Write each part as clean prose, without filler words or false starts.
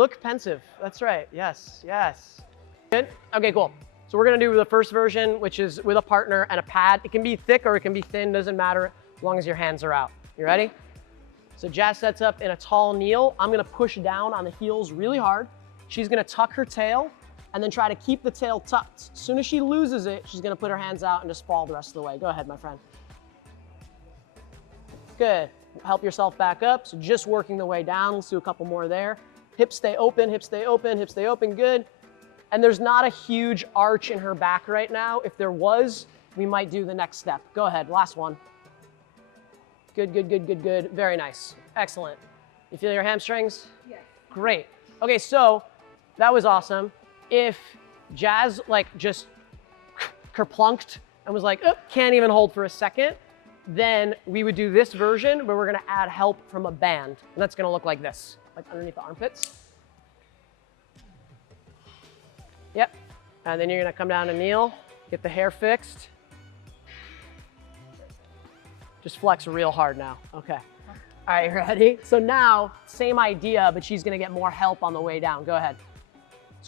look pensive. That's right. Yes, yes. Good. Okay, cool. So we're gonna do the first version, which is with a partner and a pad. It can be thick or it can be thin, doesn't matter, as long as your hands are out. You ready? So Jazz sets up in a tall kneel. I'm gonna push down on the heels really hard. She's gonna tuck her tail and then try to keep the tail tucked. As soon as she loses it, she's gonna put her hands out and just fall the rest of the way. Go ahead, my friend. Good. Help yourself back up. So just working the way down. Let's do a couple more there. Hips stay open, hips stay open, hips stay open. Good. And there's not a huge arch in her back right now. If there was, we might do the next step. Go ahead, last one. Good, good, good, good, good. Very nice. Excellent. You feel your hamstrings? Yes. Great. Okay, so that was awesome. If Jazz like just kerplunked and was like, oh, can't even hold for a second, then we would do this version where we're gonna add help from a band. And that's gonna look like this, like underneath the armpits. Yep. And then you're gonna come down and kneel, get the hair fixed. Just flex real hard now. Okay. All right, ready? So now, same idea, but she's gonna get more help on the way down. Go ahead.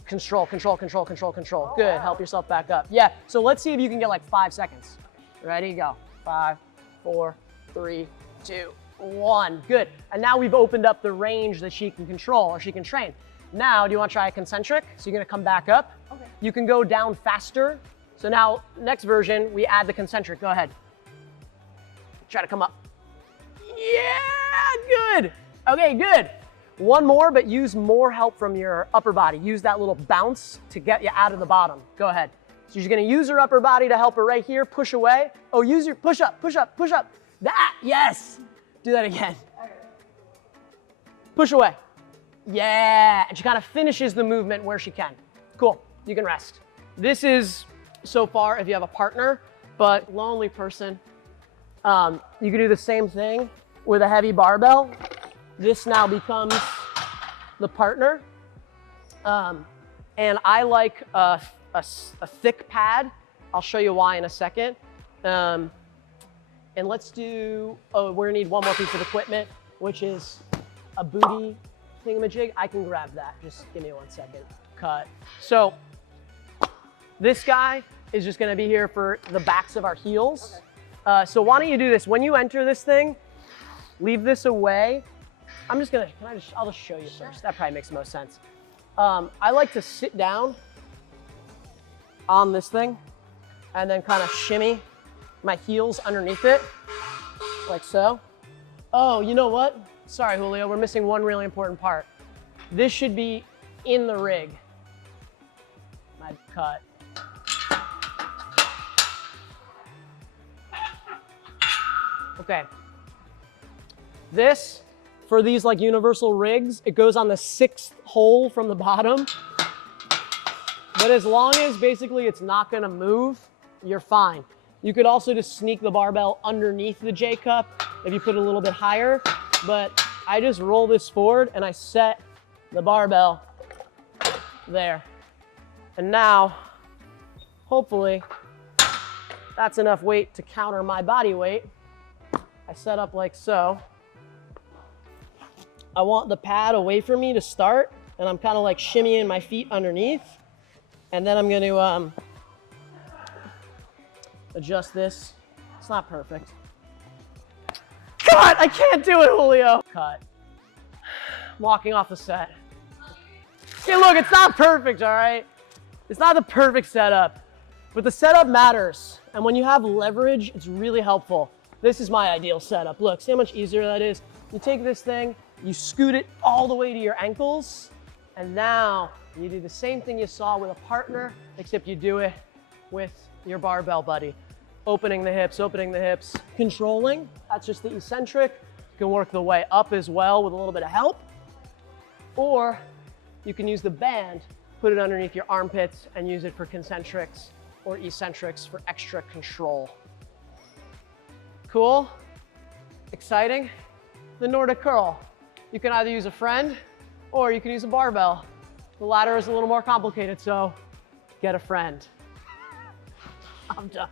Control, control, control, control, control. Oh, good, wow. help yourself back up. Yeah, so let's see if you can get like 5 seconds. Ready, go. 5, 4, 3, 2, 1. Good. And now we've opened up the range that she can control or she can train. Now, do you want to try a concentric? So you're going to come back up. Okay. You can go down faster. So now, next version, we add the concentric. Go ahead. Try to come up. Yeah, good. Okay, good. One more, but use more help from your upper body. Use that little bounce to get you out of the bottom. Go ahead. So you're gonna use her upper body to help her right here. Push away. Oh, use your push up, push up, push up. That, yes. Do that again. Okay. Push away. Yeah, and she kind of finishes the movement where she can. Cool, you can rest. This is, so far, if you have a partner, but lonely person, you can do the same thing with a heavy barbell. This now becomes the partner. And I like a thick pad. I'll show you why in a second. And let's do, oh, we're gonna need one more piece of equipment, which is a booty thingamajig. I can grab that, just give me 1 second. Cut. So this guy is just gonna be here for the backs of our heels. Okay. So why don't you do this? When you enter this thing, leave this away. I'm just gonna, I'll just show you first. That probably makes the most sense. I like to sit down on this thing and then kind of shimmy my heels underneath it, like so. Oh, you know what? Sorry, Julio, we're missing one really important part. This should be in the rig. My cut. Okay. This, for these like universal rigs, it goes on the 6th hole from the bottom. But as long as basically it's not gonna move, you're fine. You could also just sneak the barbell underneath the J cup if you put it a little bit higher, but I just roll this forward and I set the barbell there. And now, hopefully, that's enough weight to counter my body weight. I set up like so. I want the pad away from me to start, and I'm kind of like shimmying my feet underneath. And then I'm going to adjust this. It's not perfect. Cut! I can't do it, Julio. Cut. I'm walking off the set. See, look, it's not perfect, all right? It's not the perfect setup, but the setup matters. And when you have leverage, it's really helpful. This is my ideal setup. Look, see how much easier that is? You take this thing, you scoot it all the way to your ankles, and now you do the same thing you saw with a partner, except you do it with your barbell buddy. Opening the hips, controlling. That's just the eccentric. You can work the way up as well with a little bit of help. Or you can use the band, put it underneath your armpits, and use it for concentrics or eccentrics for extra control. Cool? Exciting? The Nordic curl. You can either use a friend or you can use a barbell. The latter is a little more complicated, so get a friend. I'm done.